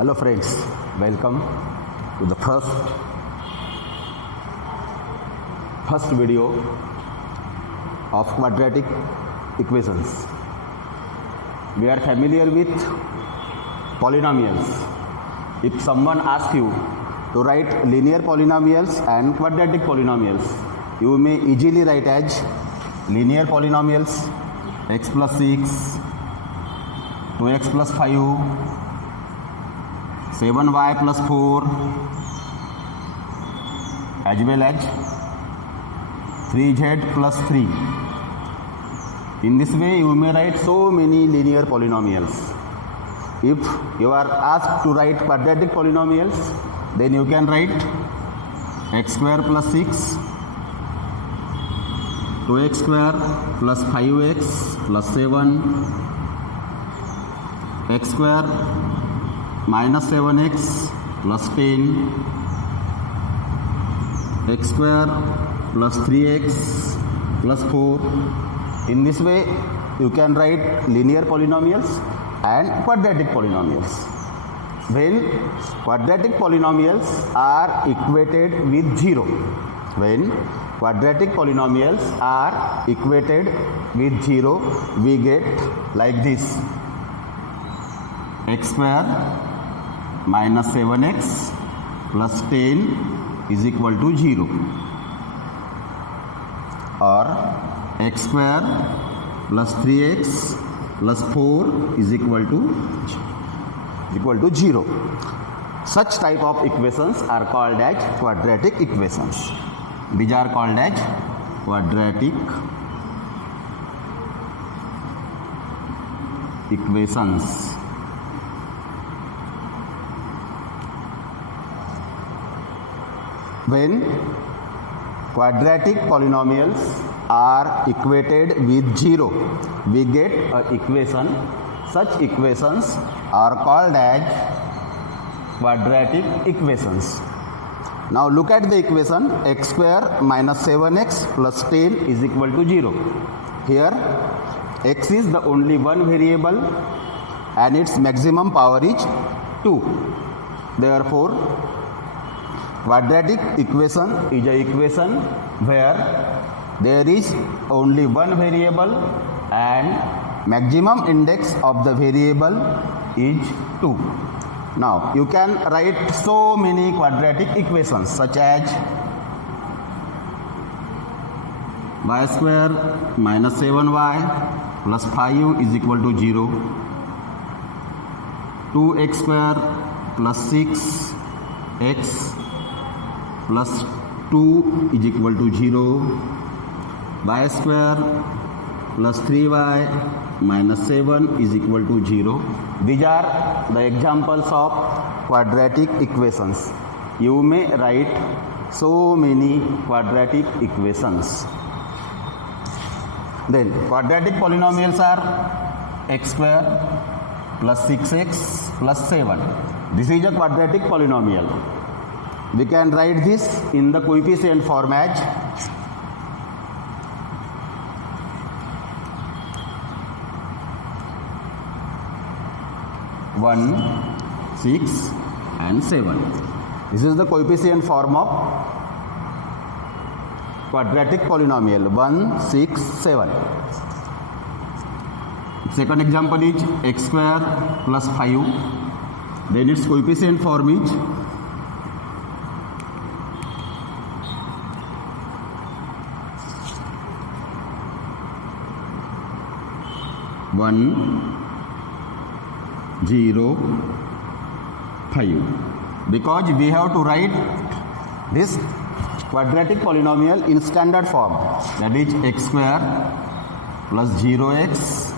Hello friends, welcome to the first video of quadratic equations. We are familiar with polynomials. If someone asks you to write linear polynomials and quadratic polynomials, you may easily write as linear polynomials x plus 6, 2x plus 5, 7y plus 4, as well as 3z plus 3. In this way you may write so many linear polynomials. If you are asked to write quadratic polynomials, then you can write x square plus 6, 2x square plus 5x plus 7, x square minus 7x plus 10, x square plus 3x plus 4. In this way you can write linear polynomials and quadratic polynomials. When quadratic polynomials are equated with 0, when quadratic polynomials are equated with 0, we get like this: x square minus 7x plus 10 is equal to 0, or x square plus 3x plus 4 is equal to 0. Such type of equations are called as quadratic equations. These are called as quadratic equations. When quadratic polynomials are equated with 0, we get an equation. Such equations are called as quadratic equations. Now look at the equation: x square minus 7x plus 10 is equal to 0. Here x is the only one variable and its maximum power is 2. Therefore, quadratic equation is an equation where there is only one variable and maximum index of the variable is 2. Now you can write so many quadratic equations such as y square minus 7y plus 5 is equal to 0, 2x square plus 6x plus 2 is equal to 0, y square plus 3y minus 7 is equal to 0. These are the examples of quadratic equations. You may write so many quadratic equations. Then quadratic polynomials are x square plus 6x plus 7. This is a quadratic polynomial. We can write this in the coefficient form as 1, 6 and 7. This is the coefficient form of quadratic polynomial: 1, 6, 7. Second example is x square plus 5. Then its coefficient form is 1, 0, 5. Because we have to write this quadratic polynomial in standard form, that is x square plus 0x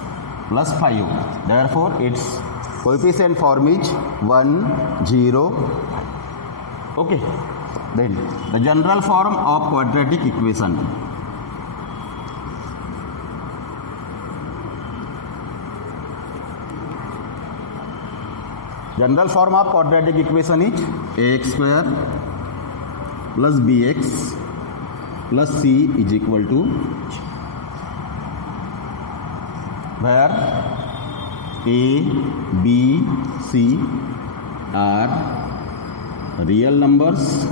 plus 5. Therefore its coefficient form is 1, 0, 5. Okay. Then the general form of quadratic equation: general form of quadratic equation is ax square plus bx plus c is equal to, where a, b, c are real numbers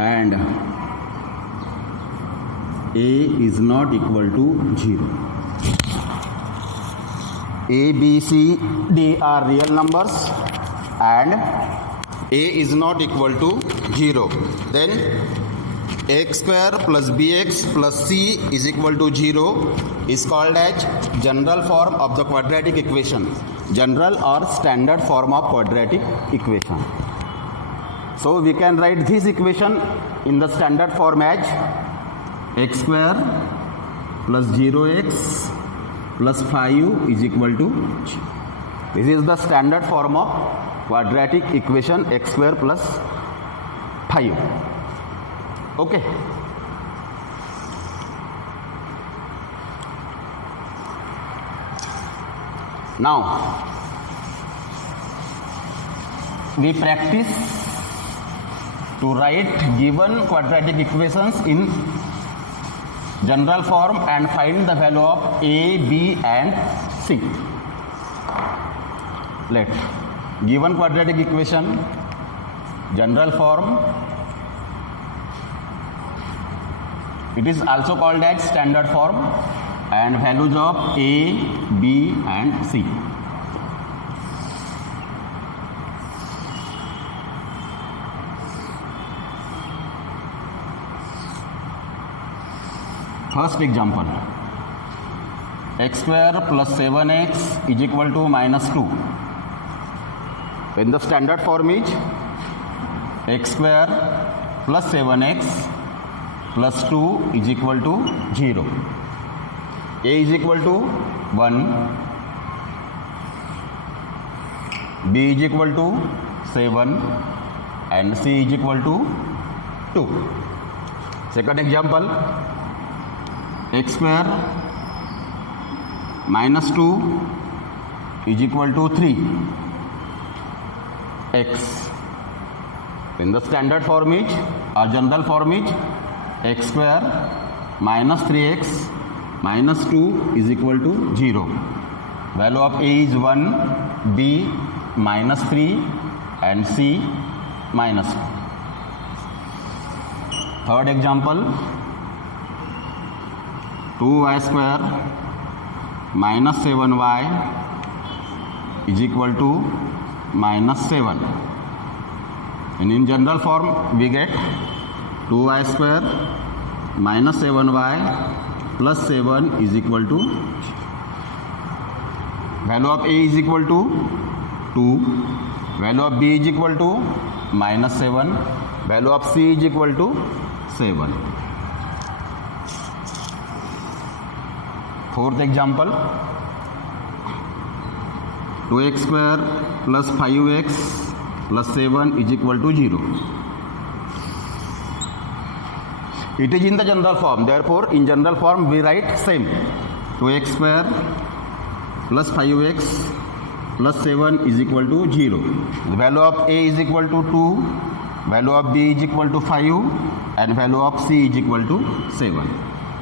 and a is not equal to 0. A, B, C, D are real numbers and a is not equal to 0. Then x square plus bx plus c is equal to 0 is called as general form of the quadratic equation. General or standard form of quadratic equation. So we can write this equation in the standard form as x square plus 0x plus 5 is equal to 0. This is the standard form of quadratic equation x square plus 5. Okay. Now we practice to write given quadratic equations in general form and find the value of a, b and c. Let given quadratic equation general form, it is also called as standard form, and values of a, b and c. First example, x square plus 7x is equal to minus 2. When the standard form is x square plus 7x plus 2 is equal to 0. A is equal to 1, B is equal to 7 and C is equal to 2. Second example, x square minus 2 is equal to 3 x. When the standard form is or general form is x square minus 3x minus 2 is equal to 0. Value of a is 1, b minus 3 and c minus 2. Third example, 2y square minus 7y is equal to minus 7. And in general form we get 2y square minus 7y plus 7 is equal to, value of a is equal to 2, value of b is equal to minus 7, value of c is equal to 7. Fourth example, 2x square plus 5x plus 7 is equal to 0. It is in the general form, therefore in general form we write same, 2x square plus 5x plus 7 is equal to 0. The value of a is equal to 2, value of b is equal to 5 and value of c is equal to 7.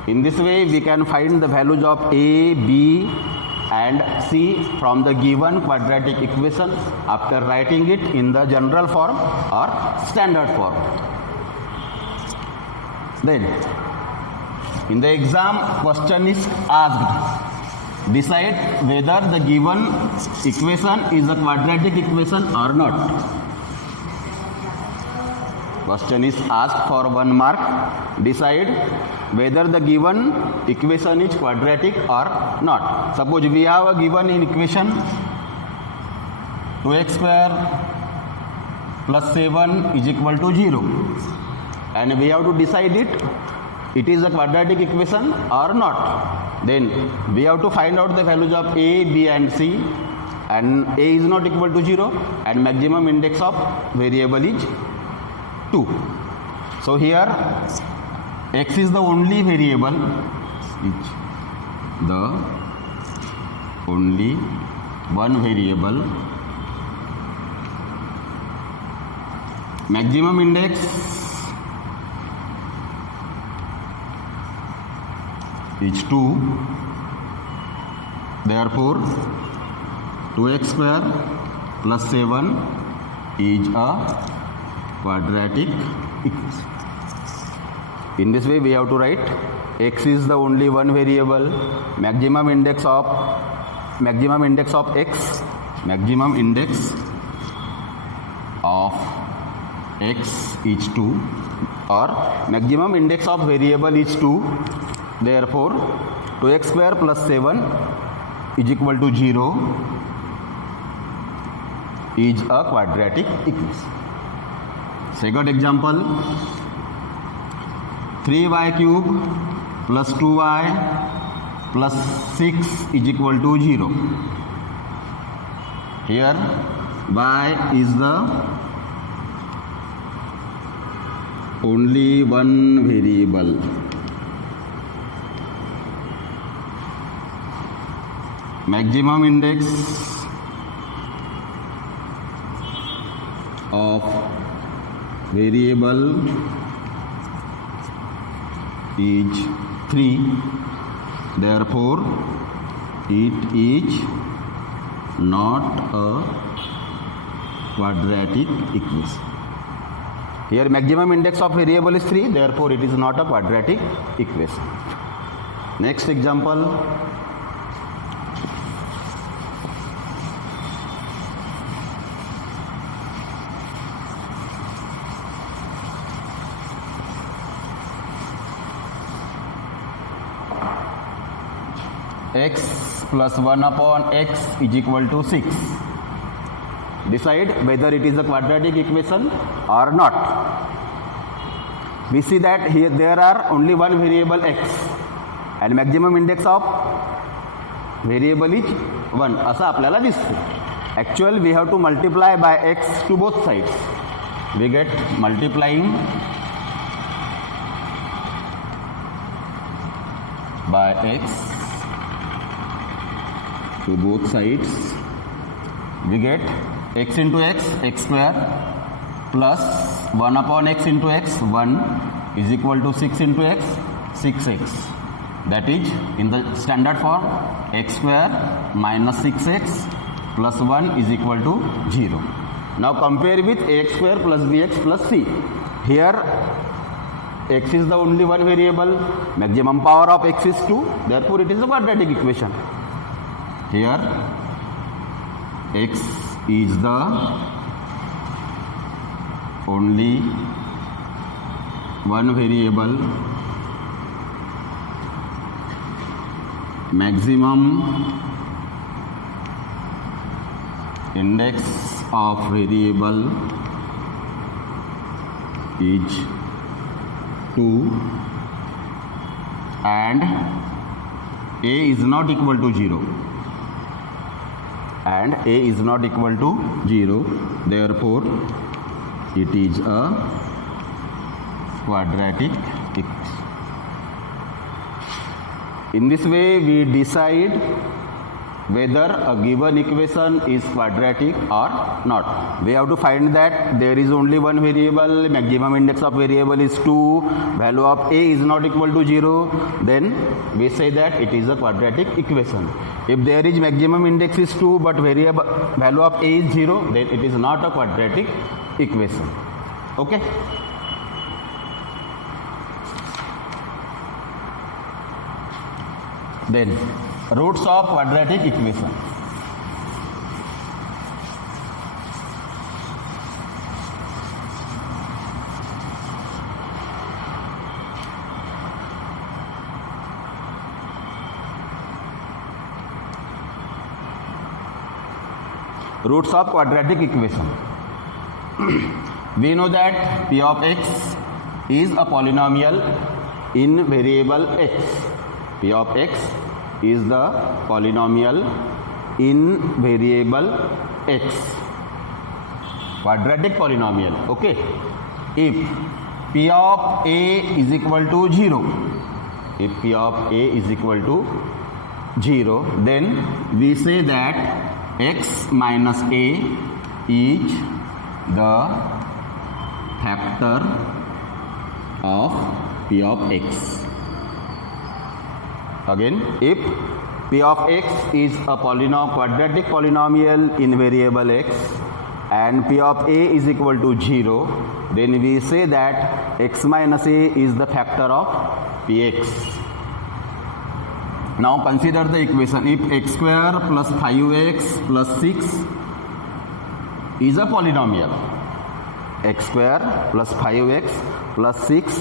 In this way we can find the values of a, b and c from the given quadratic equation after writing it in the general form or standard form. Then in the exam question is asked, decide whether the given equation is a quadratic equation or not. Question is asked for 1 mark. Decide whether the given equation is quadratic or not. Suppose we have a given in equation 2x square plus 7 is equal to 0 and we have to decide it is a quadratic equation or not. Then we have to find out the values of a, b and c, and a is not equal to 0 and maximum index of variable is 2. So here x is the only variable, the only one variable, maximum index is 2 Therefore 2x square plus 7 is a quadratic equation. In this way we have to write x is the only one variable, maximum index of x is 2, or maximum index of variable is 2. Therefore 2x square plus 7 is equal to 0 is a quadratic equation. Second example, 3y cube plus 2y plus 6 is equal to 0. Here y is the only one variable. Maximum index of variable is 3. Therefore it is not a quadratic equation. Here maximum index of variable is 3, therefore it is not a quadratic equation. Next example, x plus 1 upon x is equal to 6. Decide whether it is a quadratic equation or not. We see that here there are only one variable x and maximum index of variable is 1 असं आपल्याला दिसते. Actually we have to multiply by x to both sides. We get multiplying by x to both sides, we get x into x, x square, plus 1 upon x into x, 1 is equal to 6 into x, 6x. That is in the standard form, x square minus 6x plus 1 is equal to 0. Now compare with ax square plus bx plus c. Here x is the only one variable, maximum power of x is 2, therefore it is a quadratic equation. Here x is the only one variable, maximum index of variable is 2 and a is not equal to 0. And a is not equal to 0, therefore it is a quadratic equation. In this way we decide whether a given equation is quadratic or not. We have to find that there is only one variable, maximum index of variable is 2, value of a is not equal to 0, then we say that it is a quadratic equation. If there is maximum index is 2 but variable value of a is 0, then it is not a quadratic equation. Okay? Then roots of quadratic equation. Roots of quadratic equation. We know that p of x is a polynomial in variable x. P of x is the polynomial in variable x. Quadratic polynomial. Okay. If p of a is equal to 0, if p of a is equal to 0, then we say that x minus a is the factor of p of x. Again, if P of x is a quadratic polynomial in variable x, and P of a is equal to 0, then we say that x minus a is the factor of px. Now consider the equation. If x square plus 5x plus 6 is a polynomial, x square plus 5x plus 6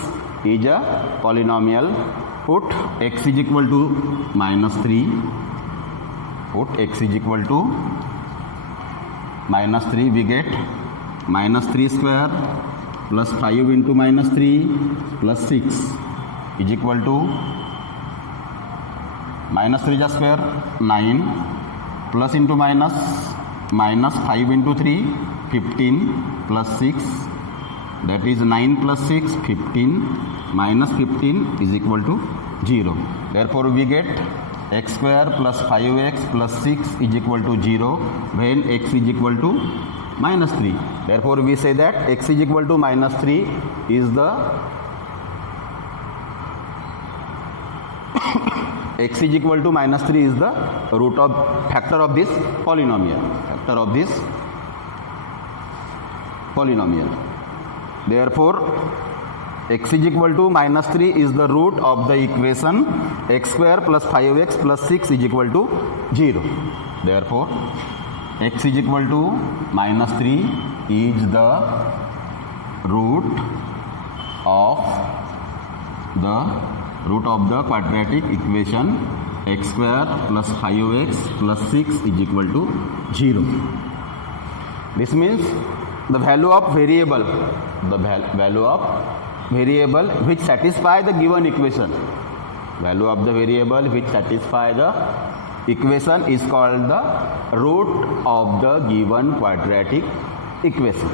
is a polynomial, put x is equal to minus 3, put x is equal to minus 3, we get minus 3 square plus 5 into minus 3 plus 6 is equal to minus 3 is square 9 plus into minus 5 into 3 15 plus 6, that is 9 plus 6 15 minus 15 is equal to 0. Therefore we get x square plus 5x plus 6 is equal to 0 when x is equal to minus 3. Therefore we say that x is equal to minus 3 is the x is equal to minus 3 is the root of factor of this polynomial. Therefore x is equal to minus 3 is the root of the equation x square plus 5x plus 6 is equal to 0. Therefore x is equal to minus 3 is the root of the quadratic equation x square plus 5x plus 6 is equal to 0. This means the value of variable which satisfy the given equation, value of the variable which satisfy the equation is called the root of the given quadratic equation.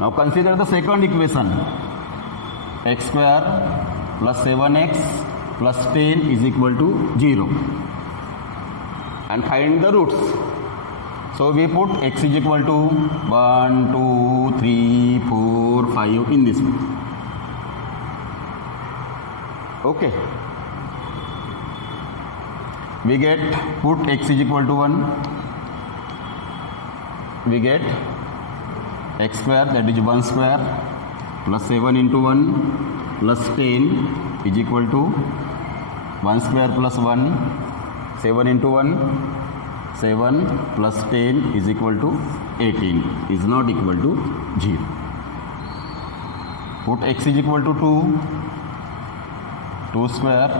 Now consider the second equation, x square plus 7x plus 10 is equal to 0, and find the roots. So we put x is equal to 1, 2, 3, 4, 5 in this way. Okay. We get, put x is equal to 1, we get x square, that is 1 square plus 7 into 1 plus 10 is equal to 1 square plus 1, 7 into 1, 7 plus 10 is equal to 18, is not equal to 0. Put x is equal to 2, 2 square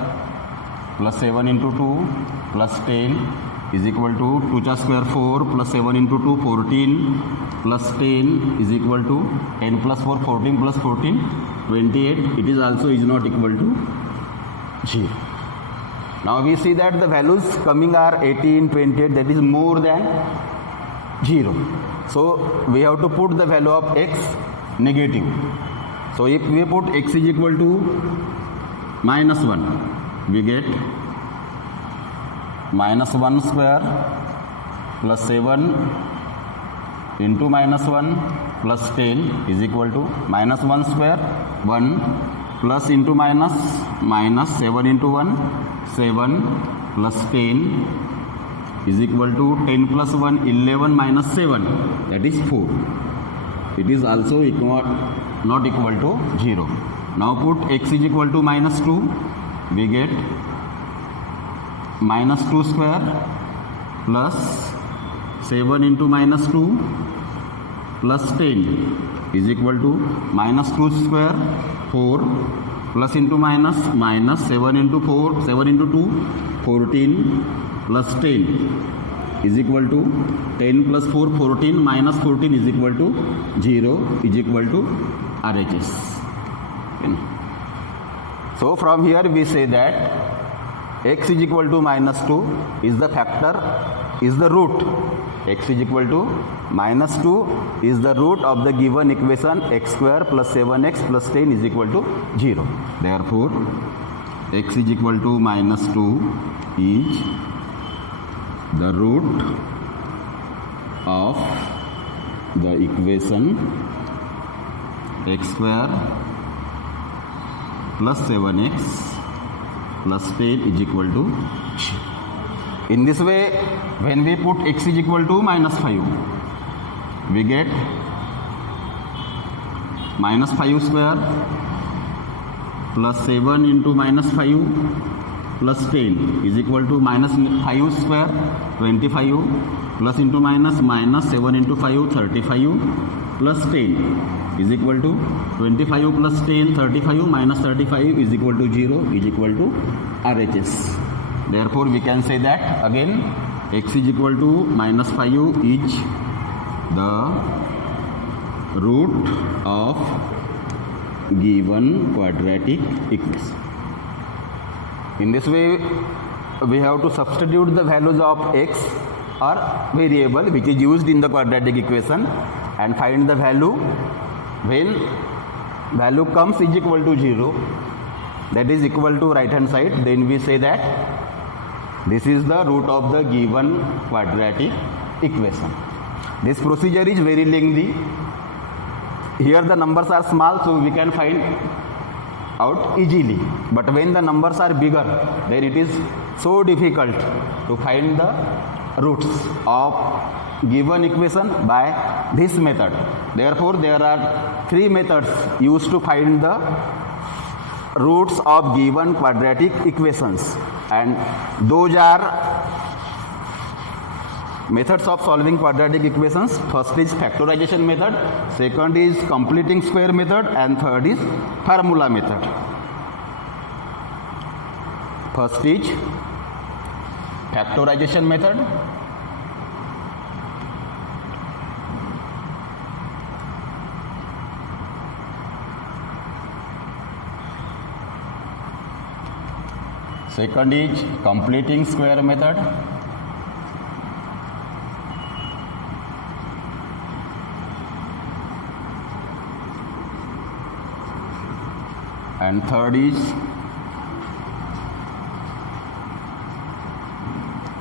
plus 7 into 2 plus 10 is equal to 2 square 4 plus 7 into 2 14 plus 10 is equal to 10 plus 4 14 plus 14 28. It is also is not equal to 0. Now we see that the values coming are 18, 28, that is more than 0. So we have to put the value of x negative. So if we put x is equal to minus 1, we get minus 1 square plus 7 into minus 1 plus 10 is equal to minus 1 square 1 plus into minus 7 into 1 7 plus 10 is equal to 10 plus 1 11 minus 7, that is 4. It is also not equal to 0. Now put x is equal to minus 2, we get minus 2 square plus 7 into minus 2 plus 10 is equal to minus 2 square 4 plus into minus 7 into 4, 7 into 2 14 plus 10 is equal to 10 plus 4 14 minus 14 is equal to 0 is equal to RHS. So from here we say that x is equal to minus 2 is the factor, is the root. X is equal to minus 2 is the root of the given equation x square plus 7x plus 10 is equal to 0. Therefore x is equal to minus 2 is the root of the equation x square plus 7x plus 10 is equal to 0. In this way, when we put x is equal to minus 5, we get minus 5 square plus 7 into minus 5 plus 10 is equal to minus 5 square 25 plus into minus 7 into 5 35 plus 10 is equal to 25 plus 10 35 minus 35 is equal to 0 is equal to RHS. Therefore, we can say that again x is equal to minus 5 is the root of given quadratic equation. In this way, we have to substitute the values of x or variable which is used in the quadratic equation and find the value. When value comes is equal to 0, that is equal to right hand side, then we say that this is the root of the given quadratic equation. This procedure is very lengthy. Here the numbers are small, so we can find out easily. But when the numbers are bigger, then it is so difficult to find the roots of given equation by this method. Therefore, there are three methods used to find the roots of given quadratic equations, and those are methods of solving quadratic equations. First is factorization method, second is completing square method, and third is formula method. First is factorization method. Second is completing square method. And third is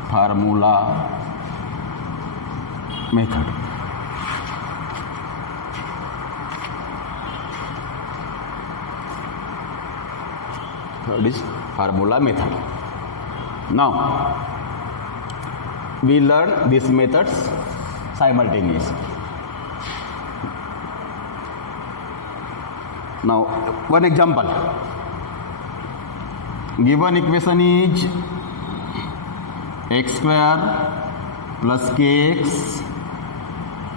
formula method. Third is formula method. Now, we learn these methods simultaneously. Now, one example. Given equation is x square plus kx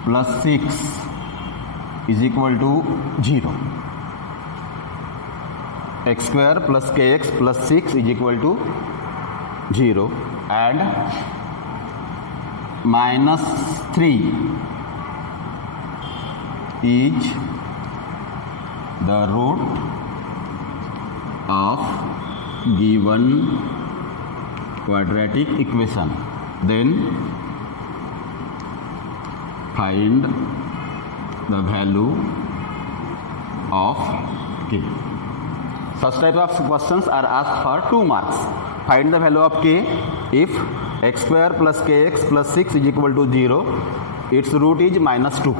plus 6 is equal to 0. X square plus kx plus 6 is equal to 0, and minus 3 is the root of given quadratic equation. Then find the value of k. Such type of questions are asked for 2 marks. Find the value of k if x square plus kx plus 6 is equal to 0. Its root is minus 2,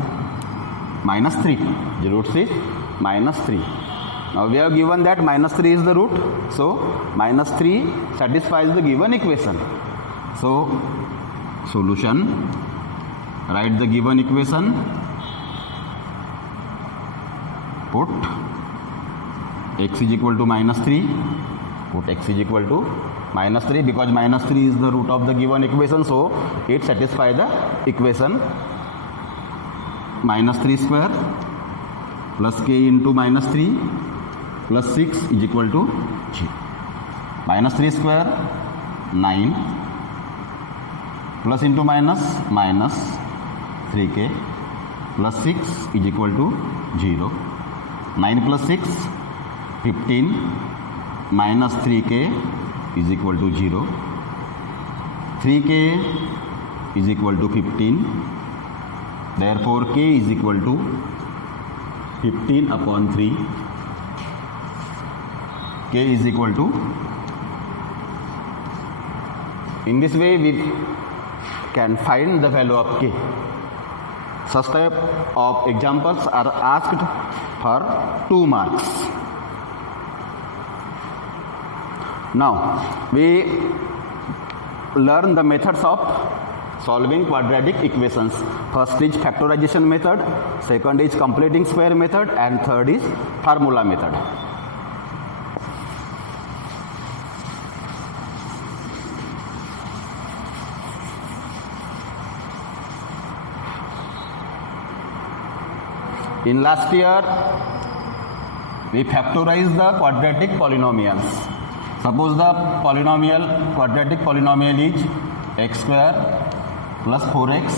minus 3. The root is minus 3. Now we have given that minus 3 is the root. So minus 3 satisfies the given equation. So solution, write the given equation, put x is equal to minus 3, put x is equal to minus 3 because minus 3 is the root of the given equation, so it satisfies the equation. Minus 3 square plus k into minus 3 plus 6 is equal to 0. Minus 3 square 9 plus into minus 3k plus 6 is equal to 0. 9 plus 6 15 minus 3k is equal to 0. 3k is equal to 15. Therefore, k is equal to 15 upon 3. K is equal to. In this way, we can find the value of k. Such type of examples are asked for 2 marks. Now, we learn the methods of solving quadratic equations. First is factorization method, second is completing square method, and third is formula method. In last year, we factorized the quadratic polynomials. Suppose the quadratic polynomial is x square plus 4x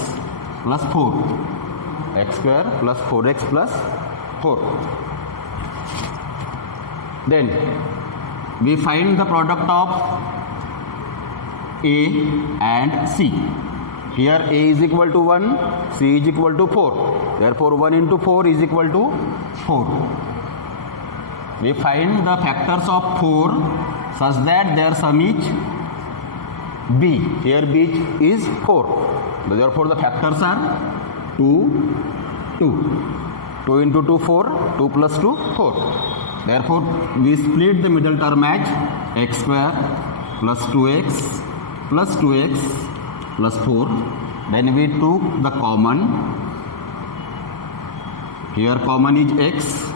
plus 4. X square plus 4x plus 4. Then we find the product of A and C. Here A is equal to 1, C is equal to 4. Therefore 1 into 4 is equal to 4. We find the factors of 4 such that their sum is B. Here B is 4. Therefore the factors are 2, 2. 2 into 2, 4. 2 plus 2, 4. Therefore we split the middle term as x square plus 2x plus 2x plus 4. Then we took the common. Here common is x.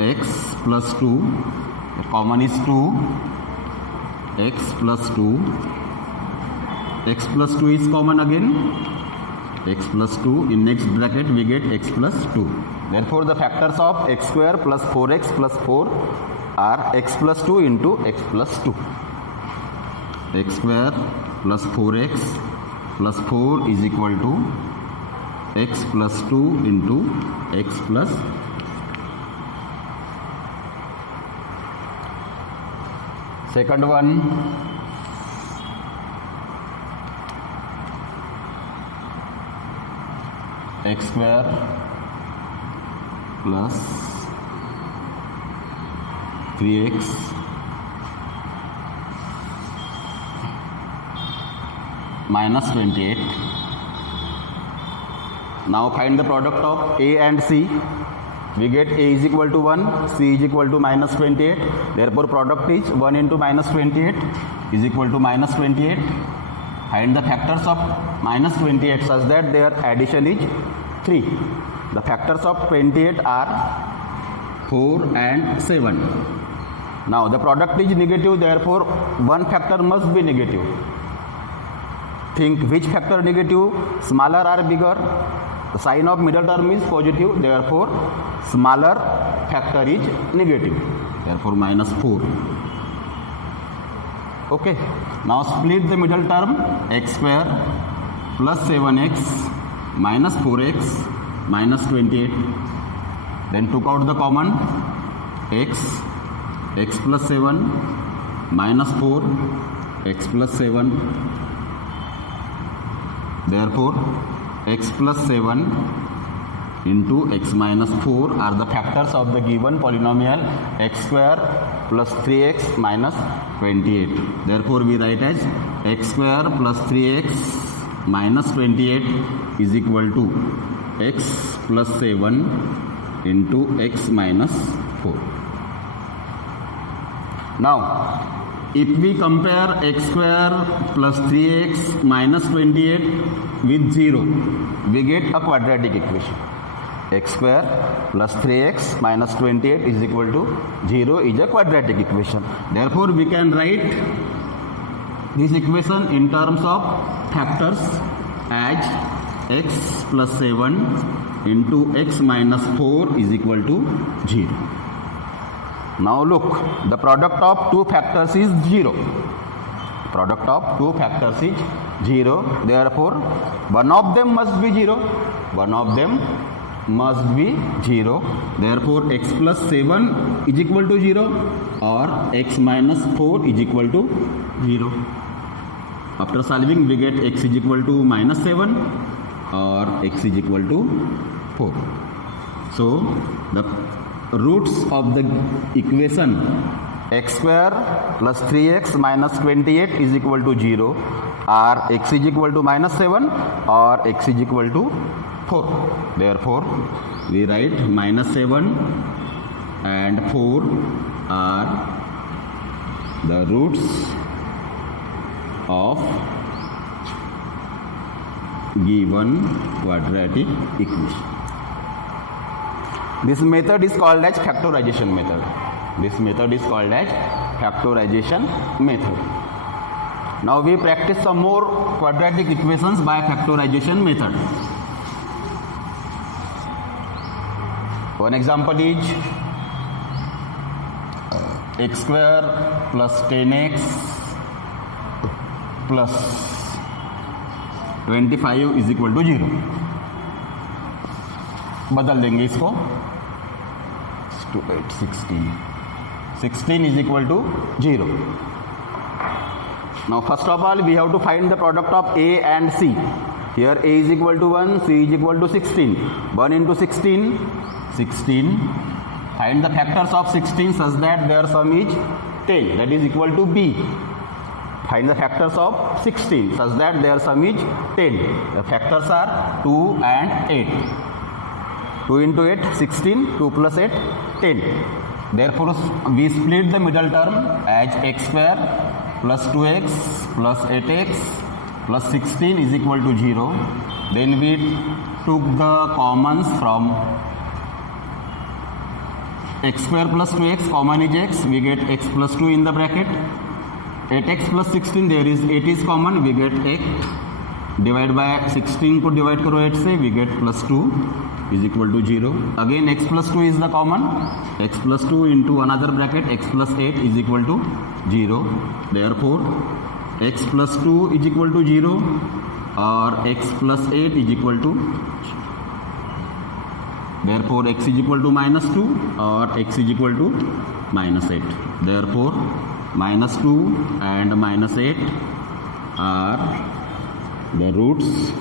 X plus 2. The common is 2. X plus 2. X plus 2 is common again. X plus 2. In next bracket we get x plus 2. Therefore the factors of x square plus 4x plus 4 are x plus 2 into x plus 2. X square plus 4x plus 4 is equal to x plus 2 into x plus 2. Second one, x square plus 3x minus 28. Now find the product of A and C. We get A is equal to 1, C is equal to minus 28. Therefore product is 1 into minus 28 is equal to minus 28. Find the factors of minus 28 such that their addition is 3. The factors of 28 are 4 and 7. Now the product is negative, therefore one factor must be negative. Think which factor negative, smaller or bigger? The sign of middle term is positive, therefore smaller factor is negative, therefore minus 4. Okay, now split the middle term x square plus 7x minus 4x minus 28. Then took out the common x plus 7 minus 4 x plus 7. Therefore x plus 7 into x minus 4 are the factors of the given polynomial x square plus 3x minus 28. Therefore we write as x square plus 3x minus 28 is equal to x plus 7 into x minus 4. Now if we compare x square plus 3x minus 28 with 0, we get a quadratic equation. X square plus 3x minus 28 is equal to 0 is a quadratic equation. Therefore we can write this equation in terms of factors as x plus 7 into x minus 4 is equal to 0. Now look, the product of two factors is 0. Product of two factors is 0. Therefore, one of them must be 0. One of them must be 0. Therefore, x plus 7 is equal to 0 or x minus 4 is equal to 0. After solving, we get x is equal to minus 7 or x is equal to 4. So, the roots of the equation x square plus 3x minus 28 is equal to 0 are x is equal to minus 7 or x is equal to 4. Therefore, we write minus 7 and 4 are the roots of given quadratic equation. This method is called as factorization method. This method is called as factorization method. Now we practice some more quadratic equations by factorization method. One example is x square plus 10x plus 25 is equal to 0. बदल देंगे इसको 16 is equal to 0. Now first of all we have to find the product of a and c. Here a is equal to 1, c is equal to 16. 1 into 16, 16. Find the factors of 16 such that their sum is 10, that is equal to b. Find the factors of 16 such that their sum is 10. The factors are 2 and 8. 2 into 8, 16, 2 plus 8, 10. Therefore, we split the middle term as x square plus 2x plus 8x plus 16 is equal to 0. Then we took the commons from x square plus 2x, common is x, we get x plus 2 in the bracket. 8x plus 16, there is 8 is common, we get x. Divide by 16 को divide करो 8 से, we get plus 2 is equal to 0. Again x plus 2 is the common. X plus 2 into another bracket, x plus 8 is equal to 0. Therefore, x plus 2 is equal to 0 or x plus 8 is equal to, therefore x is equal to minus 2 or x is equal to minus 8. Therefore, minus 2 and minus 8 are the roots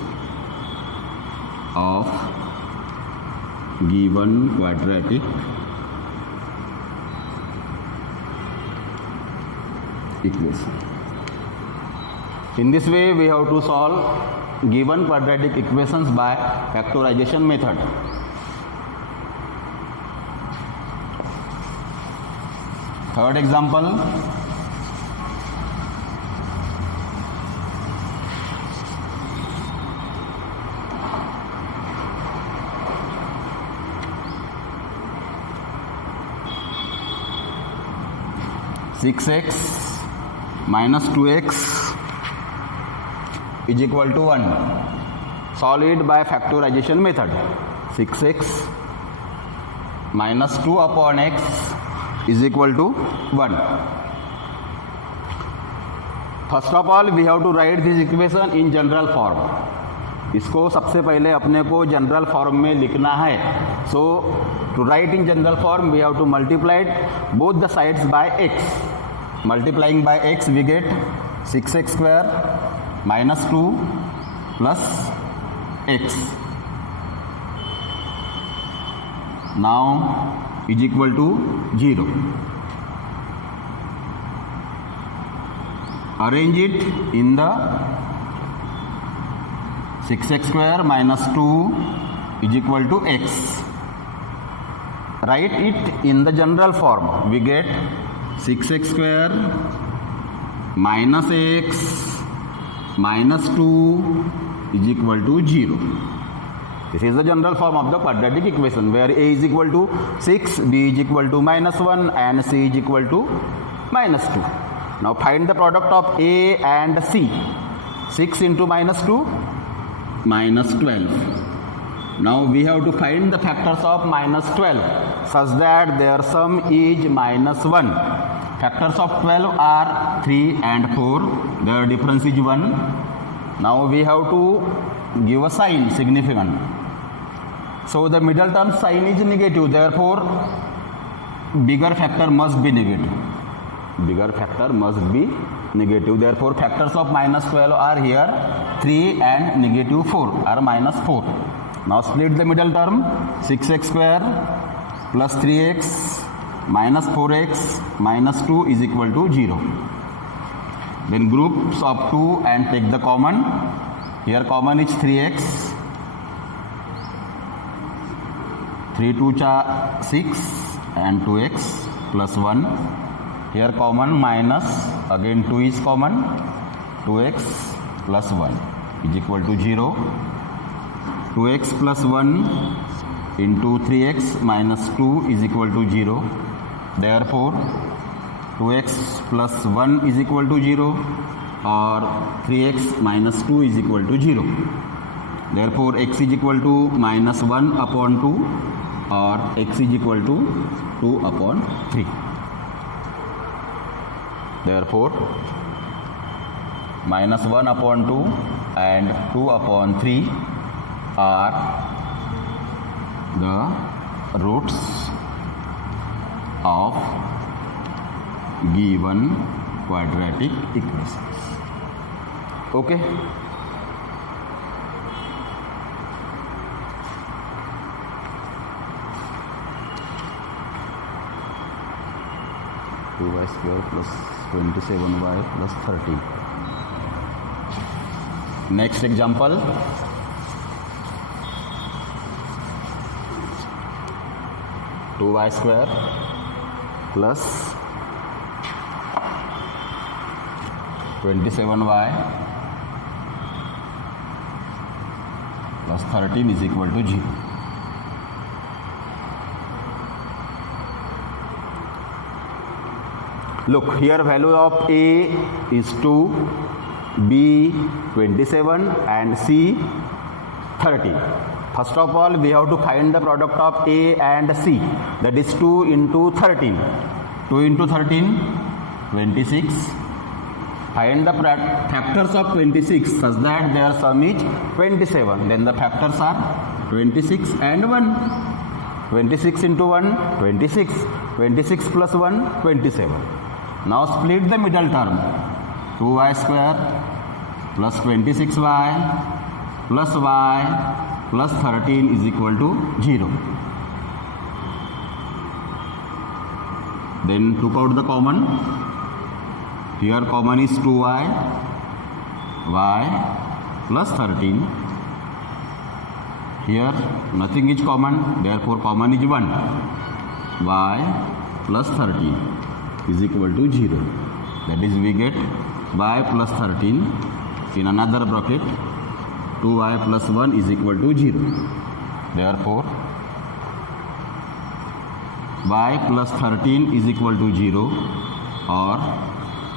of given quadratic equation. In this way, we have to solve given quadratic equations by factorization method. Third example. Six x minus 2x is equal to 1. Solve it by factorization method. 6x minus 2 upon x is equal to 1. First of all, we have to write this equation in general form. इसको सबसे पहले अपने को general form में लिखना है. So to write in general form we have to multiply both the sides by x. Multiplying by x we get 6x square minus 2 plus x. Now is equal to 0. Arrange it in the 6x square minus 2 is equal to x. Write it in the general form. We get 6x square minus x minus 2 is equal to 0. This is the general form of the quadratic equation where a is equal to 6, b is equal to minus 1 and c is equal to minus 2. Now find the product of a and c. 6 into minus 2, minus 12. Now we have to find the factors of minus 12 such that their sum is minus 1. Factors of 12 are 3 and 4. Their difference is 1. Now we have to give a sign significant. So the middle term sign is negative. Therefore, bigger factor must be negative. Bigger factor must be negative. Therefore, factors of minus 12 are here 3 and negative 4 are minus 4. Now split the middle term. 6x square plus 3x minus 4x minus 2 is equal to 0. Then groups of 2 and take the common. Here common is 3x. 3 2 cha 6 and 2x plus 1. Here common minus, again 2 is common. 2x plus 1 is equal to 0. 2x plus 1 into 3x minus 2 is equal to 0. Therefore 2x plus 1 is equal to 0 or 3x minus 2 is equal to 0. Therefore x is equal to minus 1 upon 2 or x is equal to 2 upon 3. Therefore minus 1 upon 2 and 2 upon 3 are the roots of given quadratic equations. Okay. y square plus 27y plus 30. Next example. Two y square plus 27y plus 13 is equal to 0. Look, here value of A is 2, B 27 and C 30. First of all, we have to find the product of A and C. That is 2 into 13. 2 into 13, 26. Find the factors of 26 such that their sum is 27. Then the factors are 26 and 1. 26 into 1, 26. 26 plus 1, 27. Now split the middle term. 2y square plus 26y plus y plus 13 is equal to 0. Then took out the common. Here common is 2y, y plus 13. Here nothing is common, therefore common is 1. Y plus 13 is equal to 0. That is, we get y plus 13 in another bracket. 2y plus 1 is equal to 0. Therefore y plus 13 is equal to 0 or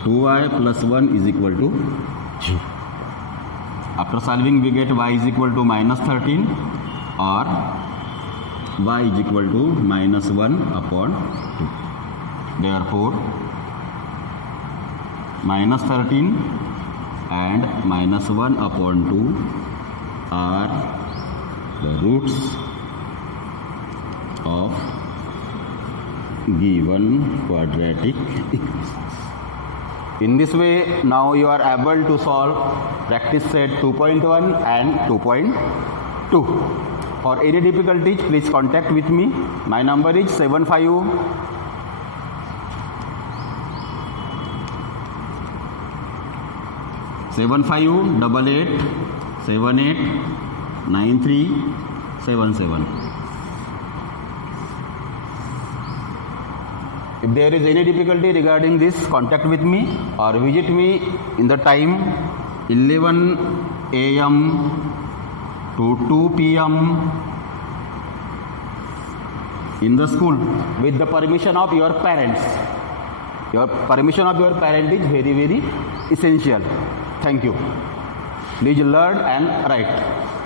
2y plus 1 is equal to 0. After solving, we get y is equal to minus 13 or y is equal to minus 1 upon 2. Therefore minus 13 and minus 1 upon 2 are the roots of given quadratic equations. In this way, now you are able to solve practice set 2.1 and 2.2. For any difficulties, please contact with me. My number is 75 88 78 9377. If there is any difficulty regarding this, contact with me or visit me in the time 11 a.m. to 2 p.m. in the school with the permission of your parents. Your permission of your parent is very, very essential. Thank you. Please learn and write.